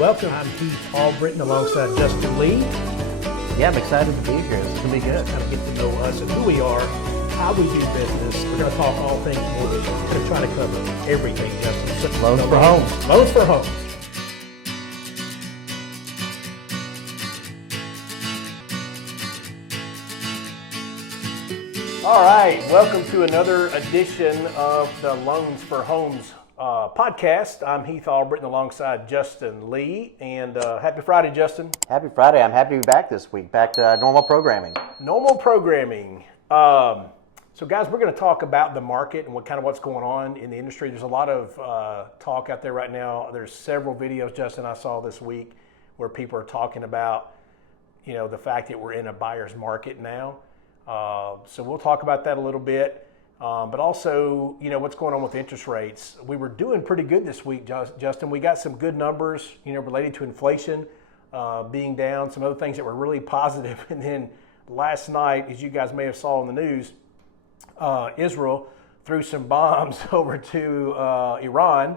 Welcome. I'm Heath Albritton alongside Justin Lee. Yeah, I'm excited to be here. It's going to be good. Kind of get to know us and who we are, how we do business. We're going to talk all things mortgage. We're going to try to cover everything, Justin. So, Loans for homes. Loans for homes. All right, welcome to another edition of the Loans for Homes podcast. I'm Heath Albritton alongside Justin Lee, and happy Friday, Justin. Happy Friday. I'm happy to be back this week, back to normal programming. Normal programming. So guys, we're going to talk about the market and what's going on in the industry. There's a lot of talk out there right now. There's several videos, Justin, I saw this week where people are talking about, the fact that we're in a buyer's market now. So we'll talk about that a little bit. But also, what's going on with interest rates. We were doing pretty good this week, Justin. We got some good numbers, related to inflation being down, some other things that were really positive. And then last night, as you guys may have saw in the news, Israel threw some bombs over to Iran,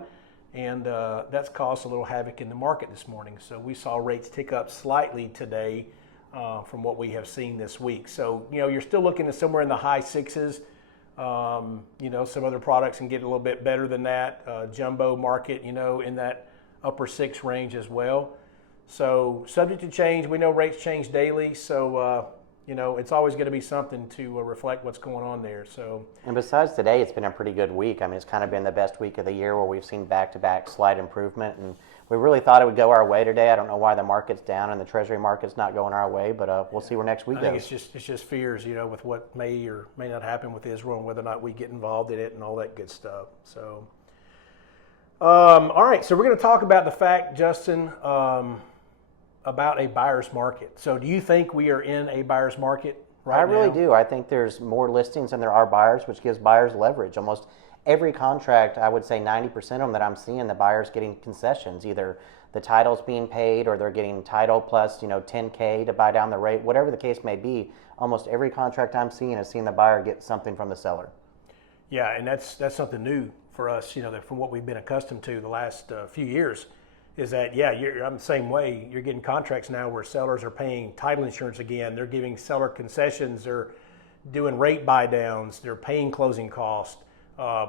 and that's caused a little havoc in the market this morning. So we saw rates tick up slightly today from what we have seen this week. So, you're still looking at somewhere in the high sixes. Some other products can get a little bit better than that. Jumbo market, in that upper six range as well. So subject to change. We know rates change daily. So, it's always going to be something to reflect what's going on there. So, and besides today, it's been a pretty good week. I mean, it's kind of been the best week of the year where we've seen back-to-back slight improvement. And we really thought it would go our way today. I don't know why the market's down and the Treasury market's not going our way, but we'll see where next week goes. I think it's just fears, with what may or may not happen with Israel and whether or not we get involved in it and all that good stuff. So, all right. So we're going to talk about the fact, Justin, about a buyer's market. So do you think we are in a buyer's market right now? I really do. I think there's more listings than there are buyers, which gives buyers leverage. Almost every contract, I would say 90% of them that I'm seeing, the buyer's getting concessions. Either the title's being paid or they're getting title plus, $10K to buy down the rate. Whatever the case may be, almost every contract I'm seeing is seeing the buyer get something from the seller. Yeah, and that's something new for us, that from what we've been accustomed to the last few years. Is that, I'm the same way. You're getting contracts now where sellers are paying title insurance again. They're giving seller concessions. They're doing rate buy downs. They're paying closing costs.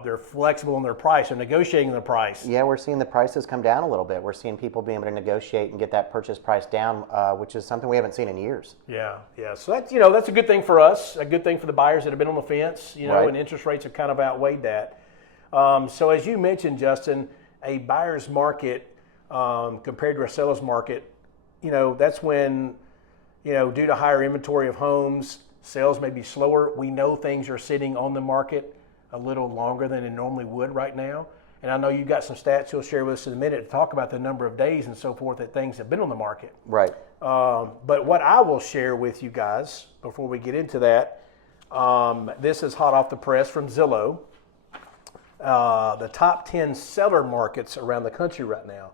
They're flexible in their price. They're negotiating the price. Yeah, we're seeing the prices come down a little bit. We're seeing people being able to negotiate and get that purchase price down, which is something we haven't seen in years. Yeah. So that's, that's a good thing for us, a good thing for the buyers that have been on the fence, right. And interest rates have kind of outweighed that. So as you mentioned, Justin, a buyer's market compared to a seller's market, that's when, due to higher inventory of homes, sales may be slower. We know things are sitting on the market a little longer than it normally would right now. And I know you've got some stats you'll share with us in a minute to talk about the number of days and so forth that things have been on the market. Right. But what I will share with you guys before we get into that, this is hot off the press from Zillow. The top 10 seller markets around the country right now.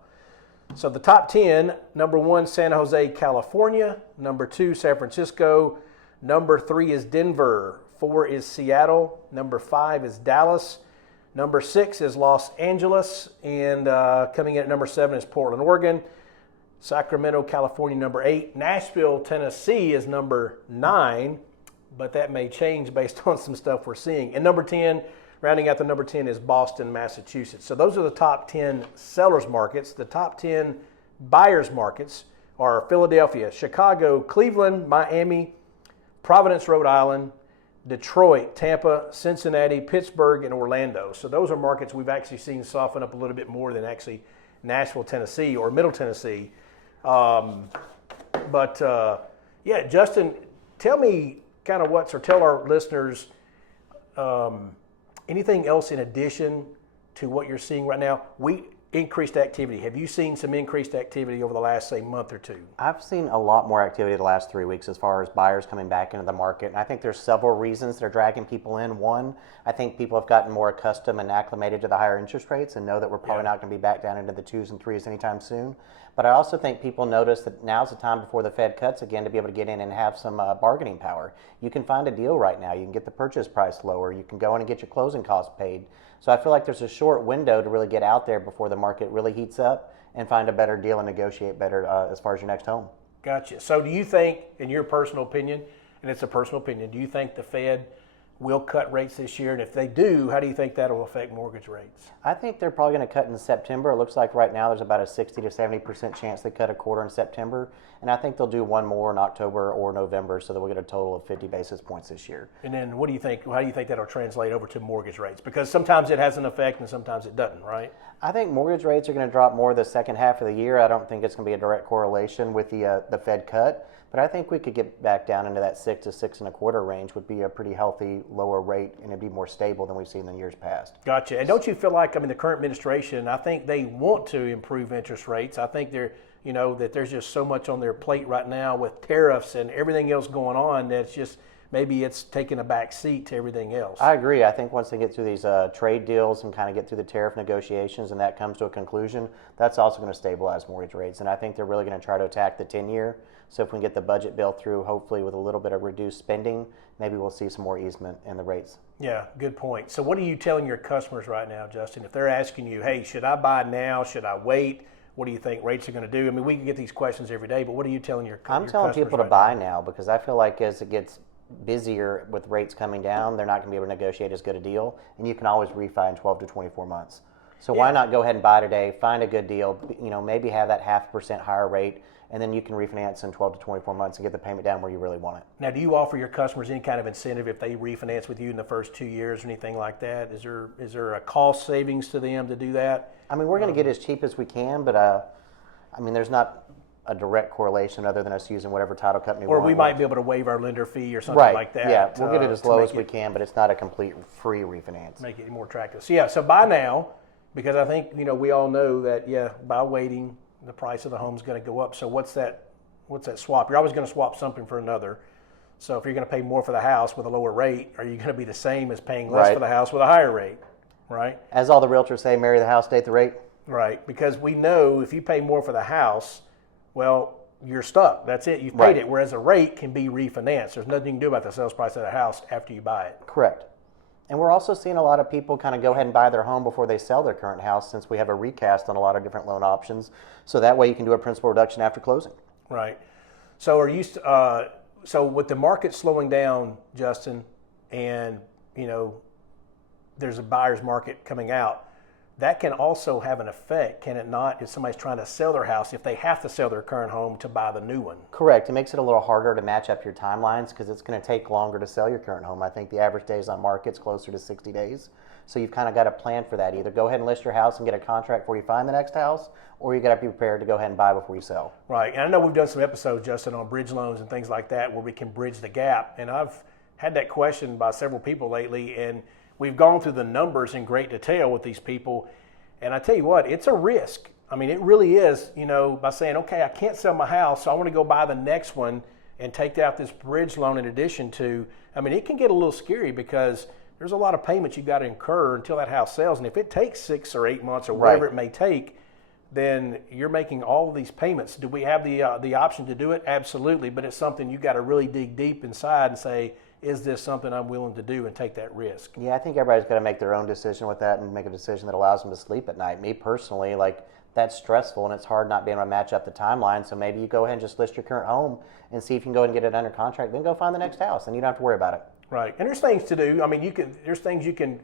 So the top 10, number 1, San Jose, California. Number 2, San Francisco. Number 3 is Denver. 4 is Seattle. Number 5 is Dallas. Number 6 is Los Angeles. And coming in at number 7 is Portland, Oregon. Sacramento, California, number 8. Nashville, Tennessee is number 9. But that may change based on some stuff we're seeing. And number 10, rounding out the number 10 is Boston, Massachusetts. So those are the top 10 sellers markets. The top 10 buyers markets are Philadelphia, Chicago, Cleveland, Miami, Providence, Rhode Island, Detroit, Tampa, Cincinnati, Pittsburgh, and Orlando. So those are markets we've actually seen soften up a little bit more than actually Nashville, Tennessee, or Middle Tennessee. Justin, tell me kind of tell our listeners anything else in addition to what you're seeing right now? Increased activity. Have you seen some increased activity over the last, say, month or two? I've seen a lot more activity the last 3 weeks as far as buyers coming back into the market. And I think there's several reasons that are dragging people in. One, I think people have gotten more accustomed and acclimated to the higher interest rates and know that we're probably not going to be back down into the 2s and 3s anytime soon. But I also think people notice that now's the time before the Fed cuts again to be able to get in and have some bargaining power. You can find a deal right now. You can get the purchase price lower. You can go in and get your closing costs paid. So I feel like there's a short window to really get out there before the market really heats up and find a better deal and negotiate better as far as your next home. Gotcha. So do you think, in your personal opinion, and it's a personal opinion, do you think the Fed will cut rates this year? And if they do, how do you think that'll affect mortgage rates? I think they're probably going to cut in September. It looks like right now there's about a 60 to 70% chance they cut a quarter in September. And I think they'll do one more in October or November, so that we'll get a total of 50 basis points this year. And then what do you think, how do you think that'll translate over to mortgage rates? Because sometimes it has an effect and sometimes it doesn't, right? I think mortgage rates are going to drop more the second half of the year. I don't think it's going to be a direct correlation with the Fed cut. But I think we could get back down into that 6 to 6.25 range would be a pretty healthy lower rate, and it'd be more stable than we've seen in years past. Gotcha. And don't you feel like, I mean, the current administration, I think they want to improve interest rates. I think they're, that there's just so much on their plate right now with tariffs and everything else going on that it's just, maybe it's taking a back seat to everything else. I agree. I think once they get through these trade deals and kind of get through the tariff negotiations and that comes to a conclusion, that's also going to stabilize mortgage rates. And I think they're really going to try to attack the 10-year. So if we can get the budget bill through, hopefully with a little bit of reduced spending, maybe we'll see some more easement in the rates. Yeah, good point. So what are you telling your customers right now, Justin? If they're asking you, hey, should I buy now? Should I wait? What do you think rates are going to do? I mean, we can get these questions every day, but what are you telling your customers? I'm telling people to buy now because I feel like as it gets busier with rates coming down, they're not going to be able to negotiate as good a deal, and you can always refi in 12 to 24 months. So why not go ahead and buy today, find a good deal, maybe have that 0.5% higher rate, and then you can refinance in 12 to 24 months and get the payment down where you really want it. Now, do you offer your customers any kind of incentive if they refinance with you in the first 2 years or anything like that? Is there a cost savings to them to do that? I mean, we're going to get as cheap as we can, but there's not a direct correlation other than us using whatever title company or we might want. be able to waive our lender fee or something like that. Yeah, we'll get it as low as we can, but it's not a complete free refinance. Make it more attractive. So buy now, because I think we all know that by waiting, the price of the home is going to go up. So what's that swap? You're always going to swap something for another. So if you're going to pay more for the house with a lower rate, are you going to be the same as paying less for the house with a higher rate? Right? As all the realtors say, marry the house, date the rate. Right, because we know if you pay more for the house, well, you're stuck. That's it. You've paid it. Whereas a rate can be refinanced. There's nothing you can do about the sales price of the house after you buy it. Correct. And we're also seeing a lot of people kind of go ahead and buy their home before they sell their current house, since we have a recast on a lot of different loan options. So that way you can do a principal reduction after closing. Right. So so with the market slowing down, Justin, and there's a buyer's market coming out, that can also have an effect, can it not, if somebody's trying to sell their house, if they have to sell their current home to buy the new one? Correct. It makes it a little harder to match up your timelines because it's going to take longer to sell your current home. I think the average days on market's closer to 60 days. So you've kind of got to plan for that. Either go ahead and list your house and get a contract before you find the next house, or you got to be prepared to go ahead and buy before you sell. Right. And I know we've done some episodes, Justin, on bridge loans and things like that where we can bridge the gap. And I've had that question by several people lately, and we've gone through the numbers in great detail with these people. And I tell you what, it's a risk. I mean, it really is, by saying, okay, I can't sell my house, so I want to go buy the next one and take out this bridge loan in addition to, it can get a little scary because there's a lot of payments you've got to incur until that house sells. And if it takes 6 or 8 months or whatever it may take, then you're making all of these payments. Do we have the option to do it? Absolutely. But it's something you got to really dig deep inside and say, is this something I'm willing to do and take that risk? Yeah, I think everybody's got to make their own decision with that and make a decision that allows them to sleep at night. Me personally, that's stressful and it's hard not being able to match up the timeline. So maybe you go ahead and just list your current home and see if you can go ahead and get it under contract, then go find the next house and you don't have to worry about it. Right. And there's things to do. There's things you can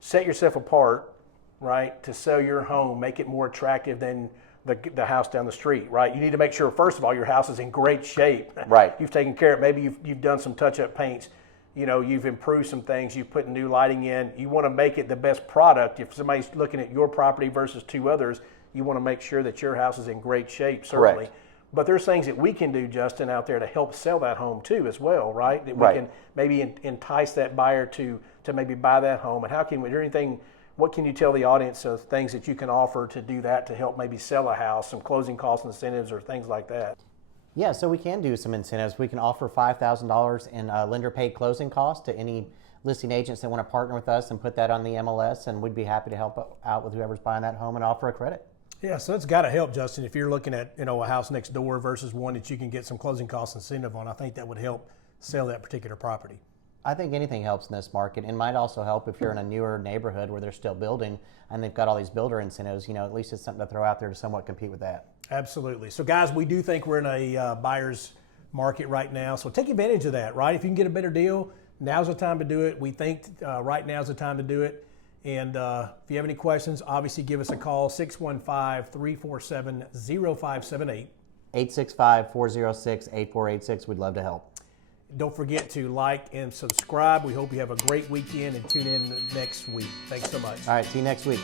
set yourself apart, right, to sell your home, make it more attractive than the house down the street, right? You need to make sure, first of all, your house is in great shape. Right. You've taken care of it. Maybe you've done some touch-up paints. You've improved some things. You've put new lighting in. You want to make it the best product. If somebody's looking at your property versus 2 others, you want to make sure that your house is in great shape, certainly. Correct. But there's things that we can do, Justin, out there to help sell that home too as well, right? That we can maybe entice that buyer to maybe buy that home. And what can you tell the audience of things that you can offer to do that to help maybe sell a house, some closing cost incentives or things like that? Yeah, so we can do some incentives. We can offer $5,000 in lender-paid closing costs to any listing agents that want to partner with us and put that on the MLS, and we'd be happy to help out with whoever's buying that home and offer a credit. Yeah, so it's got to help, Justin. If you're looking at a house next door versus one that you can get some closing cost incentive on, I think that would help sell that particular property. I think anything helps in this market, and might also help if you're in a newer neighborhood where they're still building and they've got all these builder incentives. At least it's something to throw out there to somewhat compete with that. Absolutely. So, guys, we do think we're in a buyer's market right now. So take advantage of that, right? If you can get a better deal, now's the time to do it. We think right now's the time to do it. And if you have any questions, obviously give us a call, 615-347-0578. 865-406-8486. We'd love to help. Don't forget to like and subscribe. We hope you have a great weekend and tune in next week. Thanks so much. All right, see you next week.